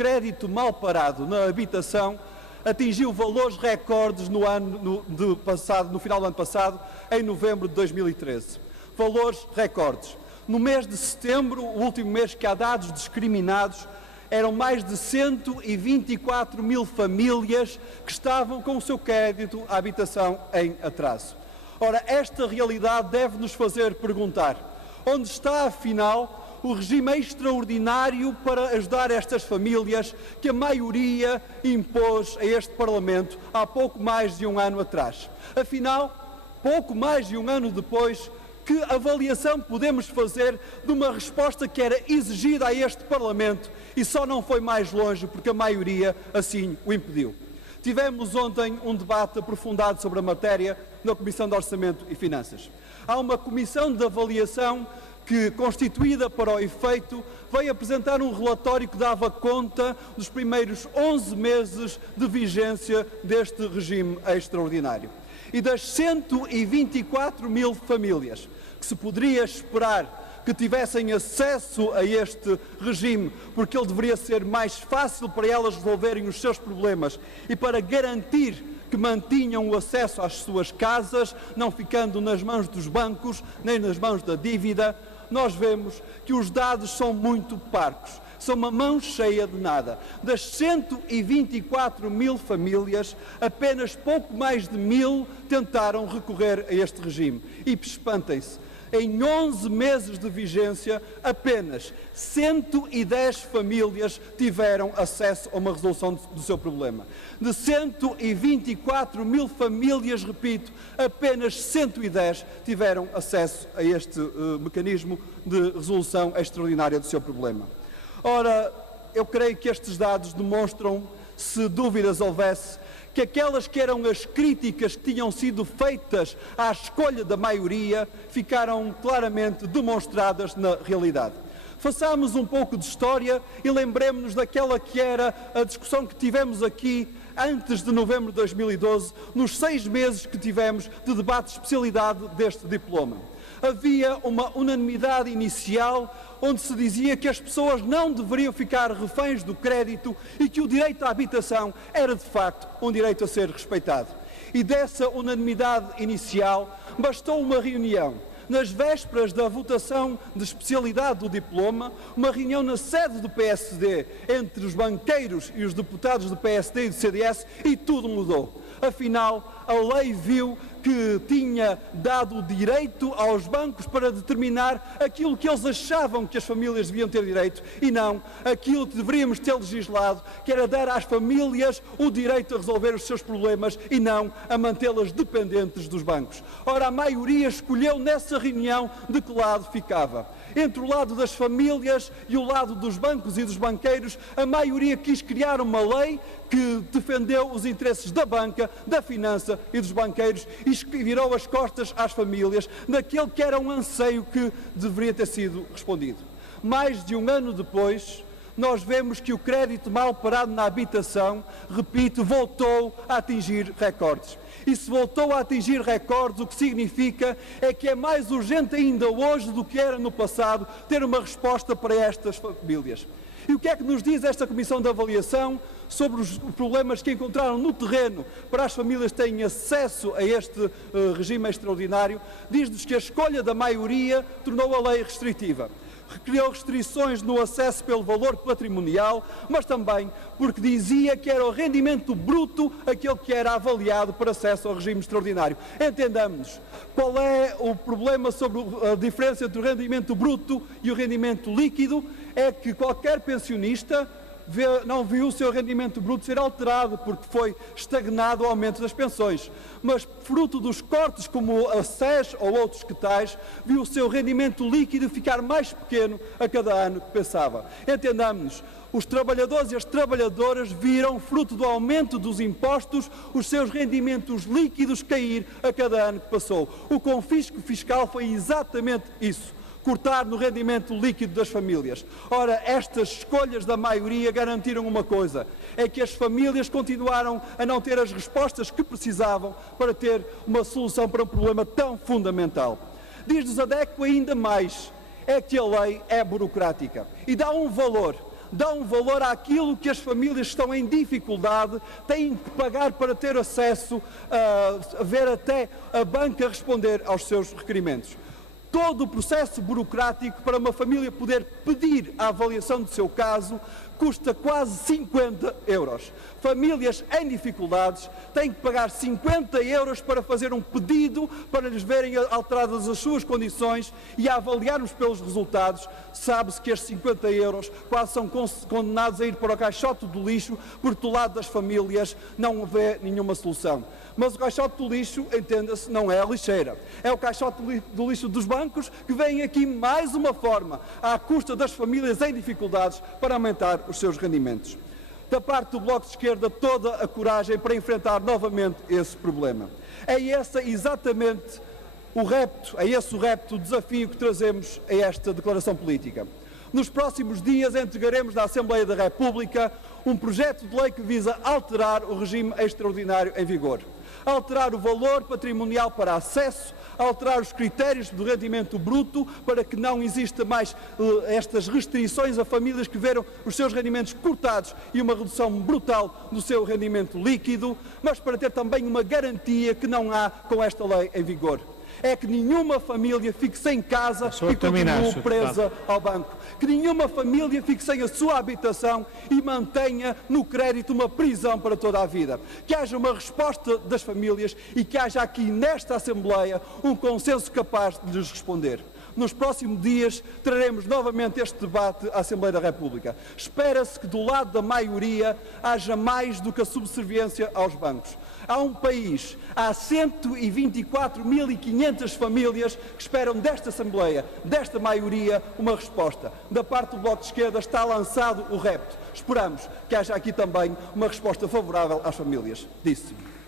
crédito mal parado na habitação atingiu valores recordes no final do ano passado, em novembro de 2013. Valores recordes. No mês de setembro, o último mês que há dados discriminados, eram mais de 124 mil famílias que estavam com o seu crédito à habitação em atraso. Ora, esta realidade deve nos fazer perguntar: onde está, afinal, o regime extraordinário para ajudar estas famílias que a maioria impôs a este Parlamento há pouco mais de um ano atrás? Afinal, pouco mais de um ano depois, que avaliação podemos fazer de uma resposta que era exigida a este Parlamento e só não foi mais longe porque a maioria assim o impediu? Tivemos ontem um debate aprofundado sobre a matéria na Comissão de Orçamento e Finanças. Há uma comissão de avaliação que, constituída para o efeito, veio apresentar um relatório que dava conta dos primeiros 11 meses de vigência deste regime extraordinário. E das 124 mil famílias que se poderia esperar que tivessem acesso a este regime, porque ele deveria ser mais fácil para elas resolverem os seus problemas e para garantir que mantinham o acesso às suas casas, não ficando nas mãos dos bancos, nem nas mãos da dívida, nós vemos que os dados são muito parcos. São uma mão cheia de nada. Das 124 mil famílias, apenas pouco mais de 1000 tentaram recorrer a este regime. E espantem-se, em 11 meses de vigência, apenas 110 famílias tiveram acesso a uma resolução do seu problema. De 124 mil famílias, repito, apenas 110 tiveram acesso a este mecanismo de resolução extraordinária do seu problema. Ora, eu creio que estes dados demonstram, se dúvidas houvesse, que aquelas que eram as críticas que tinham sido feitas à escolha da maioria ficaram claramente demonstradas na realidade. Façamos um pouco de história e lembremos-nos daquela que era a discussão que tivemos aqui antes de novembro de 2012, nos 6 meses que tivemos de debate de especialidade deste diploma. Havia uma unanimidade inicial onde se dizia que as pessoas não deveriam ficar reféns do crédito e que o direito à habitação era, de facto, um direito a ser respeitado. E dessa unanimidade inicial bastou uma reunião, nas vésperas da votação de especialidade do diploma, uma reunião na sede do PSD entre os banqueiros e os deputados do PSD e do CDS, e tudo mudou. Afinal, a lei viu que tinha dado o direito aos bancos para determinar aquilo que eles achavam que as famílias deviam ter direito e não aquilo que deveríamos ter legislado, que era dar às famílias o direito a resolver os seus problemas e não a mantê-las dependentes dos bancos. Ora, a maioria escolheu nessa reunião de que lado ficava. Entre o lado das famílias e o lado dos bancos e dos banqueiros, a maioria quis criar uma lei que defendeu os interesses da banca, da finança e dos banqueiros e virou as costas às famílias naquele que era um anseio que deveria ter sido respondido. Mais de um ano depois, nós vemos que o crédito mal parado na habitação, repito, voltou a atingir recordes. E se voltou a atingir recordes, o que significa é que é mais urgente ainda hoje do que era no passado ter uma resposta para estas famílias. E o que é que nos diz esta Comissão de Avaliação sobre os problemas que encontraram no terreno para as famílias terem acesso a este regime extraordinário? Diz-nos que a escolha da maioria tornou a lei restritiva. Criou restrições no acesso pelo valor patrimonial, mas também porque dizia que era o rendimento bruto aquele que era avaliado para acesso ao regime extraordinário. Entendamos, qual é o problema sobre a diferença entre o rendimento bruto e o rendimento líquido? É que qualquer pensionista não viu o seu rendimento bruto ser alterado porque foi estagnado o aumento das pensões, mas fruto dos cortes como a SES ou outros que tais, viu o seu rendimento líquido ficar mais pequeno a cada ano que pensava. Entendamos-nos, os trabalhadores e as trabalhadoras viram, fruto do aumento dos impostos, os seus rendimentos líquidos cair a cada ano que passou. O confisco fiscal foi exatamente isso. Cortar no rendimento líquido das famílias. Ora, estas escolhas da maioria garantiram uma coisa, é que as famílias continuaram a não ter as respostas que precisavam para ter uma solução para um problema tão fundamental. Diz-nos a DECO ainda mais, é que a lei é burocrática e dá um valor dão valor àquilo que as famílias que estão em dificuldade têm que pagar para ter acesso a ver até a banca responder aos seus requerimentos. Todo o processo burocrático para uma família poder pedir a avaliação do seu caso custa quase 50 euros. Famílias em dificuldades têm que pagar 50 euros para fazer um pedido para lhes verem alteradas as suas condições e a avaliarmos pelos resultados, sabe-se que estes 50 euros quase são condenados a ir para o caixote do lixo, porque do lado das famílias não vê nenhuma solução. Mas o caixote do lixo, entenda-se, não é a lixeira. É o caixote do lixo dos bancos que vem aqui mais uma forma, à custa das famílias em dificuldades, para aumentar os seus rendimentos. Da parte do Bloco de Esquerda, toda a coragem para enfrentar novamente esse problema. É esse exatamente o repto, o desafio que trazemos a esta declaração política. Nos próximos dias entregaremos na Assembleia da República um projeto de lei que visa alterar o regime extraordinário em vigor. Alterar o valor patrimonial para acesso, alterar os critérios do rendimento bruto para que não exista mais estas restrições a famílias que viram os seus rendimentos cortados e uma redução brutal do seu rendimento líquido, mas para ter também uma garantia que não há com esta lei em vigor. É que nenhuma família fique sem casa e continue presa ao banco. Que nenhuma família fique sem a sua habitação e mantenha no crédito uma prisão para toda a vida. Que haja uma resposta das famílias e que haja aqui nesta Assembleia um consenso capaz de lhes responder. Nos próximos dias traremos novamente este debate à Assembleia da República. Espera-se que do lado da maioria haja mais do que a subserviência aos bancos. Há um país, há 124.500 famílias que esperam desta Assembleia, desta maioria, uma resposta. Da parte do Bloco de Esquerda está lançado o repto. Esperamos que haja aqui também uma resposta favorável às famílias. Disse-me.